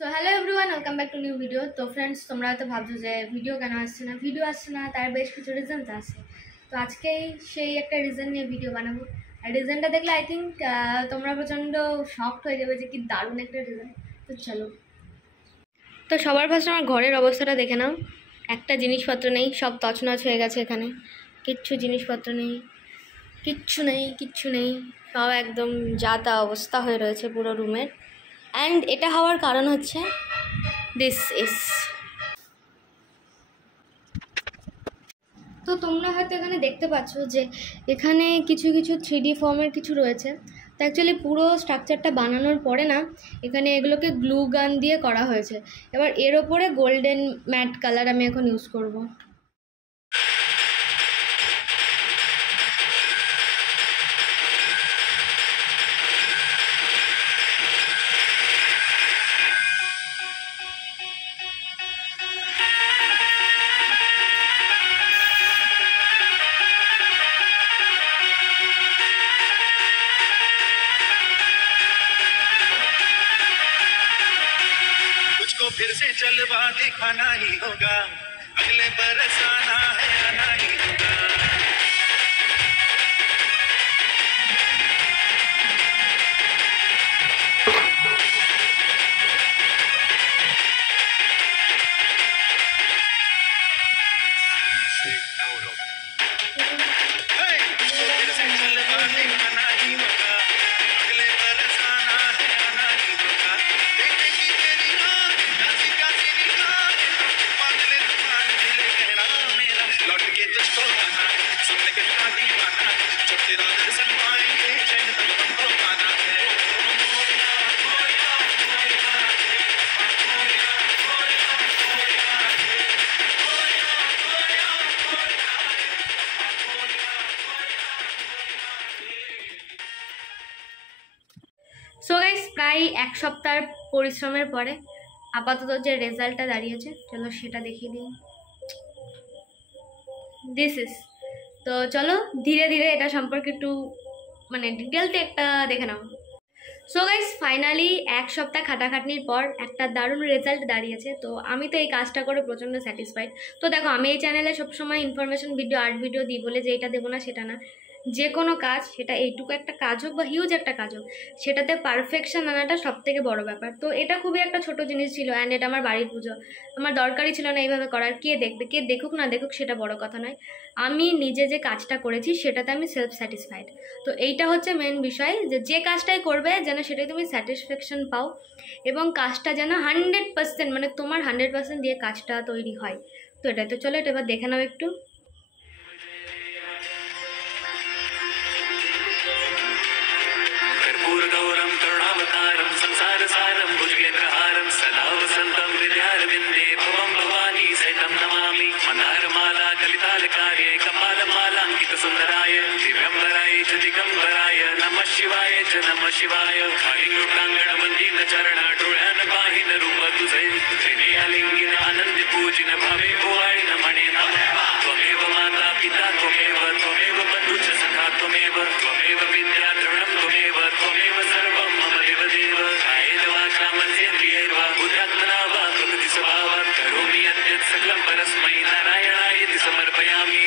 So hello everyone, welcome back to new video. তো friends, তোমরা হয়তো ভাবছো যে ভিডিও কেন আসছে না, তার বেশ কিছু রিজন তো আছে। তো আজকেই সেই একটা রিজন নিয়ে ভিডিও বানাবো। আর রিজনটা দেখলে আই থিঙ্ক তোমরা প্রচণ্ড শকড হয়ে যাবে যে কি দারুণ একটা রিজন। তো চলো, তো সবার ফার্স্টে আমার ঘরের অবস্থাটা দেখে নাও। একটা জিনিসপত্র নেই, সব তছনছ হয়ে গেছে। এখানে কিচ্ছু জিনিসপত্র নেই, কিচ্ছু নেই, সব একদম যা তা অবস্থা হয়ে রয়েছে পুরো রুমের। অ্যান্ড এটা হওয়ার কারণ হচ্ছে দিস ইজ। তো তোমরা হয়তো এখানে দেখতে পাচ্ছ যে এখানে কিছু 3D ফর্মের কিছু রয়েছে। তো অ্যাকচুয়ালি পুরো স্ট্রাকচারটা বানানোর পরে না, এখানে এগুলোকে গ্লু গান দিয়ে করা হয়েছে। এবার এর ওপরে গোল্ডেন ম্যাট কালার আমি এখন ইউজ করব। फिर से चलवा दिखाना ही होगा, अगले बरस आना है आना ही होगा। फिर से चलवा दिखाना ही होगा, अगले बरस आना है आना ही होगा। देखेगी तेरी आँख, प्यासी प्यासी निगाहें, पागले तूफान दिल कहना मेरा, लौट के तुझको आना है, सुनने के बाद दीवाना है, जब तेरा दर्शन पाएंगे चैन तक हमको पाना है। সো গাইস, প্রায় এক সপ্তাহের পরিশ্রমের পরে আপাতত যে রেজাল্টটা দাঁড়িয়েছে, চলো সেটা দেখিয়ে দিই। This is. তো চলো ধীরে ধীরে এটা সম্পর্কে একটু ডিটেলতে একটা দেখে নাও। সো গাইস, ফাইনালি এক সপ্তাহ খাটাখাটনির পর একটা দারুণ রেজাল্ট দাঁড়িয়েছে। তো আমি তো এই কাজটা করে প্রচণ্ড স্যাটিসফাইড। তো দেখো, আমি এই চ্যানেলে সবসময় ইনফরমেশন ভিডিও, আর্ট ভিডিও দিই বলে যে এটা দেবো না সেটা না। যে কোনো কাজ, সেটা এইটুকু একটা কাজ হোক বা হিউজ একটা কাজ হোক, সেটাতে পারফেকশন আনাটা সবথেকে বড় ব্যাপার। তো এটা খুবই একটা ছোট জিনিস ছিল, অ্যান্ড এটা আমার বাড়ির পুজো, আমার দরকারই ছিল না এইভাবে করার। কে দেখবে, কে দেখুক না দেখুক সেটা বড় কথা নয়। আমি নিজে যে কাজটা করেছি সেটাতে আমি সেলফ স্যাটিসফাইড। তো এইটা হচ্ছে মেন বিষয়, যে যে কাজটাই করবে যেন সেটাই তুমি স্যাটিসফ্যাকশন পাও, এবং কাজটা যেন 100% তোমার 100% দিয়ে কাজটা তৈরি হয়। তো এটাই। তো চলো এটা এবার দেখে নাও একটু। कर्पूरगौरं करुणावतारं संसारसारं भुजगेन्द्रहारं सदा वसन्तं हृदयारविन्दे भवं भवानी सहितं नमामि। मन्दारमाला कलितालकार्ये कपालमालाङ्कितसुन्दराय दिव्यम्बराय च दिगम्बराय नमः शिवाय च नमः शिवाय। कालिङ्गुटाङ्गणवन्दीन चरण डोळ्यान पाहिन रूप तुझे, त्रिने आलिंगिन आनंद पूजिन भावे ओवाळिन म्हणे नमः। त्वमेव माता पिता त्वमेव, त्वमेव बन्धुश्च सखा त्वमेव, त्वमेव विद्या द्रविणं त्वमेव, त्वमेव सर्वं मम देवदेव। कायेन वाचा मनसेन्द्रियैर्वा बुद्ध्यात्मना वा प्रकृतिस्वभावात् करोमि यद्यत् सकलं परस्मै नारायणायेति समर्पयामि।